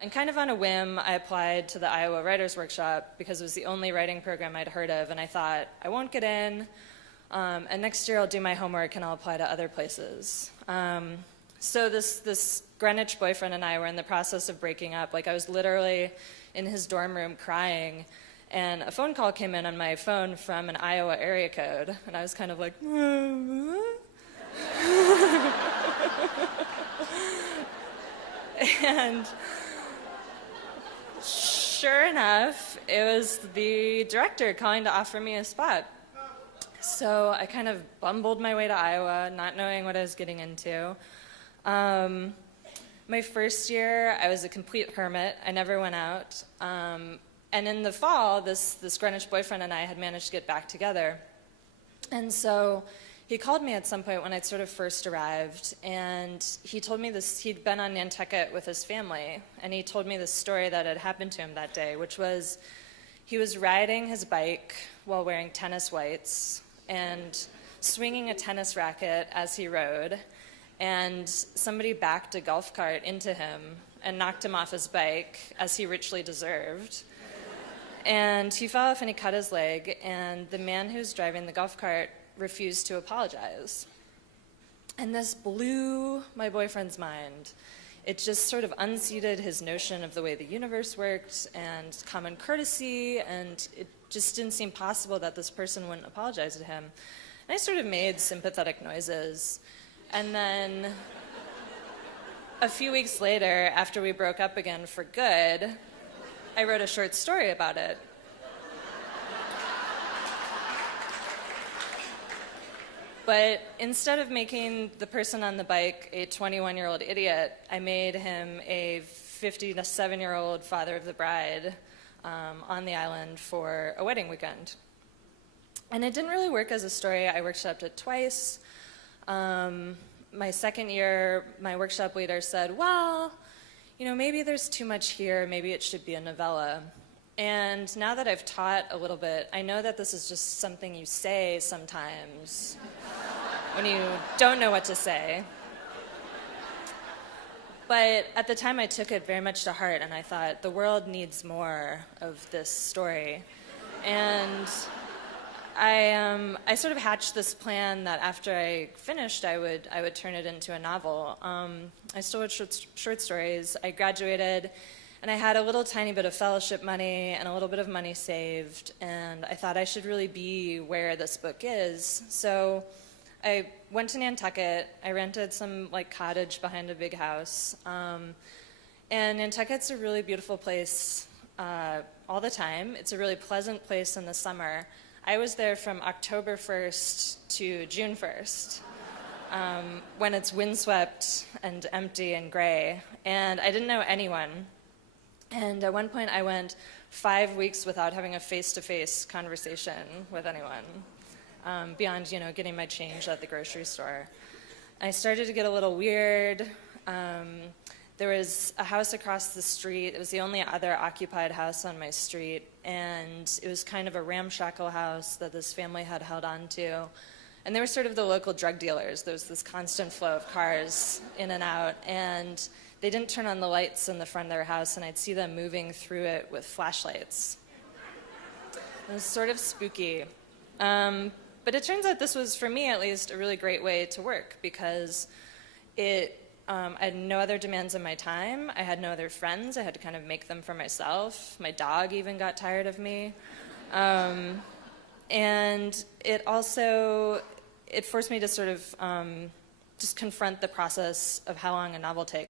And kind of on a whim, I applied to the Iowa Writers Workshop because it was the only writing program I'd heard of, and I thought, I won't get in, and next year I'll do my homework and I'll apply to other places. So this Greenwich boyfriend and I were in the process of breaking up. Like, I was literally in his dorm room crying, and a phone call came in on my phone from an Iowa area code, and I was kind of like, and sure enough, it was the director calling to offer me a spot. So I kind of bumbled my way to Iowa, not knowing what I was getting into. My first year, I was a complete hermit. I never went out. And in the fall, this Greenwich boyfriend and I had managed to get back together. And so he called me at some point when I sort of first arrived, and he told me this. He'd been on Nantucket with his family, and he told me this story that had happened to him that day, which was he was riding his bike while wearing tennis whites and swinging a tennis racket as he rode, and somebody backed a golf cart into him and knocked him off his bike, as he richly deserved. And he fell off and he cut his leg, and the man who was driving the golf cart refused to apologize. And this blew my boyfriend's mind. It just sort of unseated his notion of the way the universe worked and common courtesy, and it just didn't seem possible that this person wouldn't apologize to him. And I sort of made sympathetic noises. And then a few weeks later, after we broke up again for good, I wrote a short story about it. But instead of making the person on the bike a 21-year-old idiot, I made him a 57-year-old father of the bride on the island for a wedding weekend. And it didn't really work as a story. I workshopped it twice. My second year, my workshop leader said, well, you know, maybe there's too much here. Maybe it should be a novella. And now that I've taught a little bit, I know that this is just something you say sometimes when you don't know what to say. But at the time, I took it very much to heart, and I thought, the world needs more of this story. And I sort of hatched this plan that after I finished, I would turn it into a novel. I still wrote short stories. I graduated, and I had a little tiny bit of fellowship money and a little bit of money saved, and I thought I should really be where this book is. So I went to Nantucket. I rented some cottage behind a big house. And Nantucket's a really beautiful place all the time. It's a really pleasant place in the summer. I was there from October 1st to June 1st, when it's windswept and empty and gray. And I didn't know anyone. And at one point, I went 5 weeks without having a face-to-face conversation with anyone, beyond, getting my change at the grocery store. I started to get a little weird. There was a house across the street. It was the only other occupied house on my street, and it was kind of a ramshackle house that this family had held on to. And they were sort of the local drug dealers. There was this constant flow of cars in and out, and they didn't turn on the lights in the front of their house, and I'd see them moving through it with flashlights. It was sort of spooky. But it turns out this was, for me at least, a really great way to work, because I had no other demands on my time. I had no other friends. I had to kind of make them for myself. My dog even got tired of me. And it forced me to sort of just confront the process of how long a novel takes.